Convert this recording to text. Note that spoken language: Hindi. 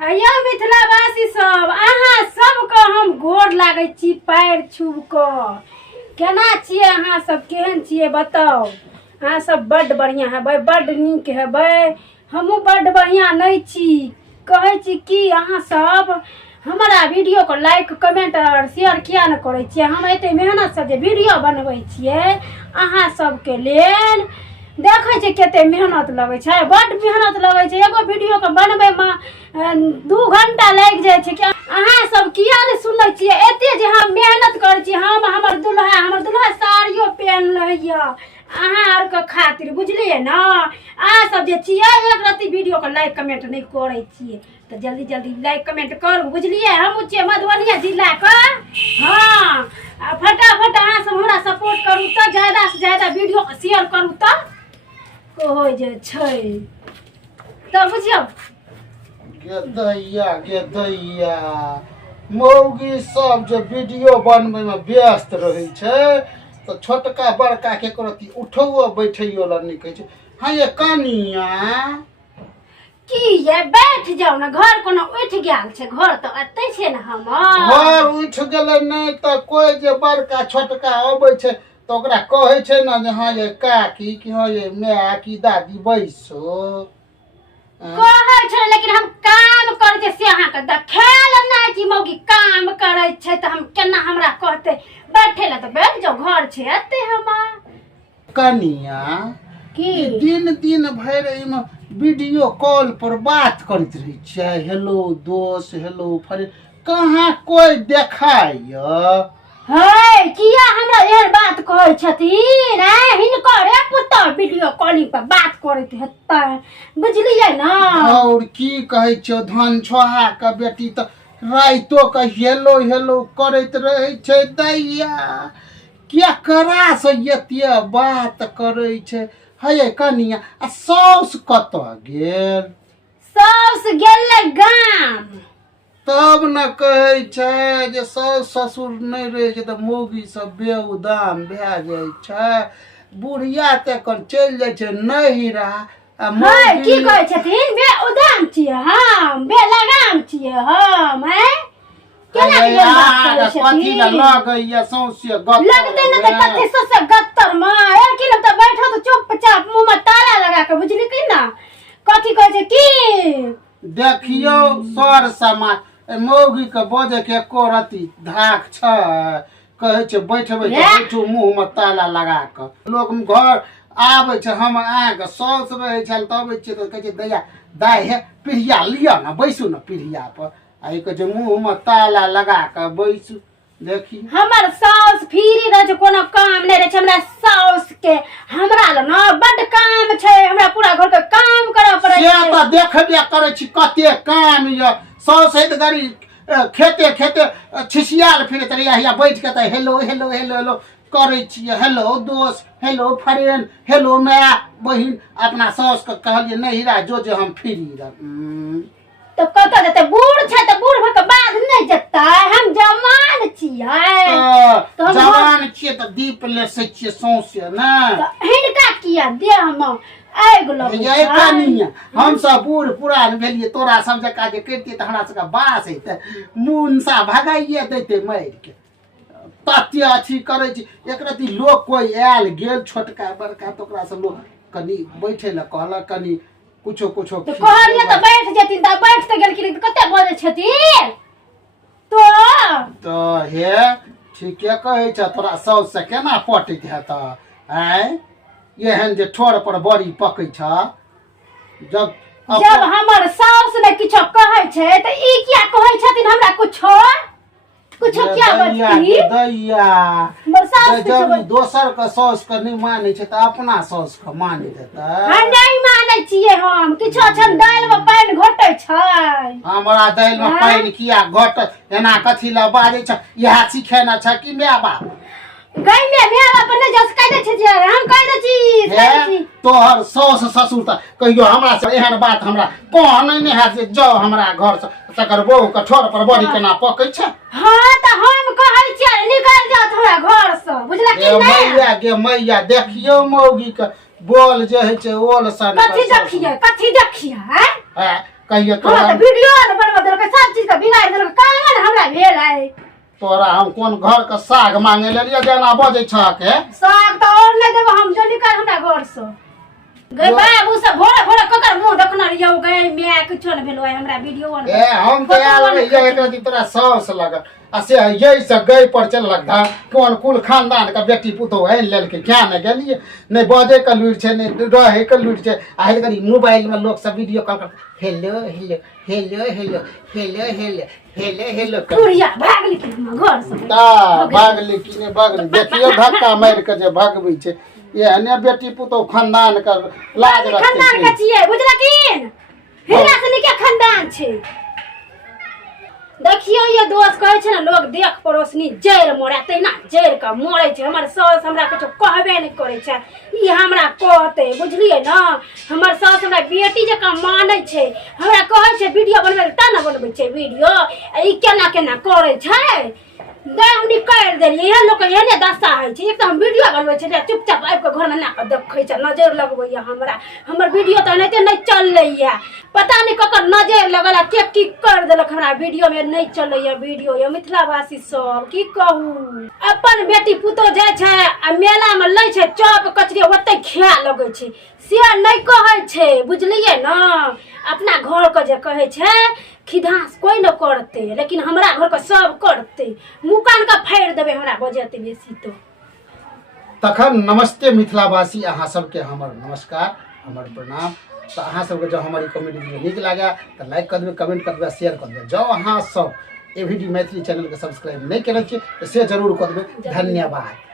हैया मिथिलावासी सब अहाँ सबके हम गोर लागै छी पैर छूब कऽ। केना छियै अहाँ सब, केहन छियै बताओ। अहाँ सब बड्ड बढ़िया हेबै, बड्ड नीक हेबै। हमहूँ बड्ड बढ़िया नहीं छी। कहै छी कि अहाँ सब हमारा वीडियो को लाइक कमेंट और शेयर किया न करै छियै। हम एते मेहनत से जे वीडियो बनबै छियै अहाँ सबके लेल, देखै छियै कते मेहनत लगै छै, बड्ड मेहनत लगै छै। एगो वीडियो के बनबै में 2 घंटा लागि जाइ छै। अहाँ सब किया नहीं सुनै छियै एते जे हम मेहनत करै छी। हमर दुल्हा साड़ियो पहन लैया अहाँ आर के खातिर, बुझलियै ना। अहाँ सब जे छियै एक रत्ती वीडियो के लाइक कमेंट नहीं करै छियै तो जल्दी जल्दी लाइक कमेंट करू, बुझलियै। हम छियै मधुबनी जिला के। हाँ, फटाफट अहाँ सब हमरा सपोर्ट करू तो ज्यादा से ज्यादा वीडियो के शेयर करू तो हो जे छै तो बुझियौ। गे दैया मौगी सब जे वीडियो बनबै में व्यस्त रहै छै तो छोटका बड़का केकरो उठो बैठियो ला नहीं कहै छै। हाँ ये कनिया की ये बैठ जाओ ना, घर कोनो उठ गेल छै, घर तो एते छै ना हमर। घर उठ गेलै नहीं तो कोई जे बड़का छोटका अबै छै तो ओकरा कहै छै ना जे हाँ ये काकी कि हाँ ये माय की दादी बैसो। कहै छै लेकिन हम काम करै छै से अहाँ के देखाल ना कि मौगी काम करै छै तो हम केना हमरा कहते बैठे ला। तो बैठ जाओ, घर छै एते हमर। कनिया की दिन भर इमे वीडियो कॉल पर बात करते रही छै। हेलो दोस्त, हेलो फ्रेंड, कहाँ कोई देखाय। है किया हमरा एहन बात कहै छथिन। हिनकर एक पुत्ता वीडियो कॉलिंग पर बात करैत हेतै, बुझलियै ना। और की कहै छौ धन छोहा के बेटी तो राइतो के हेलो हेलो करैत रहे छै दैया। केकरा से एते बात करै छै। हे कनिया आ साउस कत गेल? साउस गेलै गाम। तब न कहै छै जे साउस ससुर नहीं रहे छै तो मौगी सब बेउदाम भए जाइ छै। बुढ़िया तकर चलि जाइ छै नहिरा आ है की मौगी कहै छथिन बे उदाम छियै हम, बे लगाम छियै हम। है केना के बात करै कथी छथिन। लगैया सौंसे गप लगते न त कथि से गत्तर में एक किलो त बैठो तो चुपचाप मुंह में ताला लगा के, बुझली कि ना। कथी कहै छै की देखियो सर समाज मौगी के बजे के एको रति धाक छै। कहै छै बैठबै तो बैठू मुंह में ताला लगा के। लोग घर आबै छै, हम आके साउस रहै छै तब आबै छै तो कहै छै दैया दाय हे पीढ़िया लिया ना, बैसू ना पीढ़िया पर। आई कहै छै मुंह में ताला लगा के बैसू। देखी हमर साउस फ्री रह छै, कोनो काम नहीं रहे छै हमरा साउस के। हमरा ल ना बड्ड काम छै, हमरा पूरा घर के काम करऽ पड़ै से छै। तो देखबे करै छी कते काम ये। साउस है गरी खेते खेते छिसियाल फिरत रहिया बैठ के त हेलो हेलो हेलो हेलो करै छियै। हेलो दोस्त, हेलो फ्रेंड, हेलो माय बहिन। अपना साउस के कहलिए नहिरा जो जे हम फ्री रह। तो कत जते बूढ़ छै तो बूढ़ भऽ के बाद नहीं जतै। हम जवान छियै तो हम जवान छियै त दीप लेसै छियै सौंसे ना। हिनका किया दे हम आगि लगै ये कनिया हम सब बूढ़ पुरान भेलिए, तोरा सब जका जे करतिए त हमरा सबके बास हेतै। मुनसा भगाइए देते मारि के। तते अथी करै छी एक रति लोग कोई आयल गेल छोटका बड़का तो ओकरा से लोग कनी बैठे ला कहलक, कनी कुछो कुछो तो कहलिए तो बैठ जेथिन त बैठ त गेलखिन। कते बजे छथिन तो हे ठीके कहै छ। तोरा साउस से केना पटैत हेत आय एहन जे ठोर पर बड़ी पकै छ। जब हमर साउस ने किछो कहै छै त ई किया कहै छथिन हमरा कुछो क्या बचती दैया जब दोसर के साउस के नहीं माने छै त अपना साउस के माने देतै। हम नहीं मानै छियै। हम किछो छन दालि में पानि घोटै छै। हमरा दालि में पानि किया घोट एना कथी ला बाजै छ? इहा सिखेना छ कि माय बाप? गई में मेरा पर नहीं जस कह दे छै जे हम कह दे छी। तोहर साउस ससुर त कहियो हमरा से एहन बात हमरा कहने नहीं है जे जाओ हमरा घर से तकर बहू के ठोर पर बड़ी केना पकै छ। हां त हम कहै छियै निकल जाओ हमरा घर से, बुझला कि नहीं। मैया गे मैया देखियो मौगी के बोल जे है छै ओल सन। कथी देखिए हैं कहियो तो वीडियो सब बिगाड़ देलक कामन हमरा भेल है। तोरा हम कोन घर के साग मांगे लेलिए जेना बजै छ के साग त और नै देब हम जल्दी कर हमरा घर से गए बाबू सब भोरे भोरे ककर मुंह देखना रियौ गए मैं किछो न भेलो हमरा वीडियो ऑन ए हम त आल रहिए एकरा दी तोरा सौस लगल आ से यही से गई पर चललक धा कोन कुल खानदान का बेटी पुतो है लेल के क्या न गेलिए नै बजे के लुइर छे नै रहे के लुइर छे आइल करी मोबाइल में लोग सब वीडियो कॉल कर hello hello hello hello hello hello hello hello कुड़िया भागली कि हम घर से ता भागली कि ने भागली देखियो धक्का मार के जे भागबै छे ये ने बेटी पुतो खानदान का लाज रखते खानदान के छिए बुझला किन हिरा से निके खानदान छे। देखियो ये दोस्त कहे छे ना लोग देख पड़ोसनी जैर मोड़े तैना जैर का मोड़े छे हमर सास हमरा कुछ कहबे नहीं करे छे ई हमरा कहते बुझलिए ना हमर सास हमरा बेटी जका माने छे हमरा कहे छे वीडियो बनबे त ना बनबै छे वीडियो ई केना केना करे छे दाम निकाल देलिए ये लोग एहने दशा है छे एक त हम वीडियो बनबै छे चुपचाप आबि के घर में ना देखै छे नजर लगबै हमरा हमर वीडियो त नहीं चललै पता नहीं ककर नजर लगल के की कर देलक हमरा वीडियो में नहीं चलैया वीडियो ये मिथिलावासी सब की कहू अपन बेटी पुतो जाय छे आ मेला में लै छे चौक कचरी ओते खिया लगै छे से नहीं कहै छे बुझलिए ना अपना घर के जे कहै छे खिधास कोई न करते लेकिन हमरा घर के सब करते मुकान का फाड़ देबे हमरा बजते बेसी तो तखन नमस्ते मिथिलावासी अहाँ सबके हमर नमस्कार हमर प्रणाम। तो अहाँ सबके जब हमारी कॉमेडी वीडियो नीक लागे तो लाइक कर देबै कमेंट कर देबै शेयर कर देबै जो अहाँ सब एवीडी मैथिली चैनल के सब्सक्राइब नहीं केने छियै तो से जरूर कर देबै। धन्यवाद।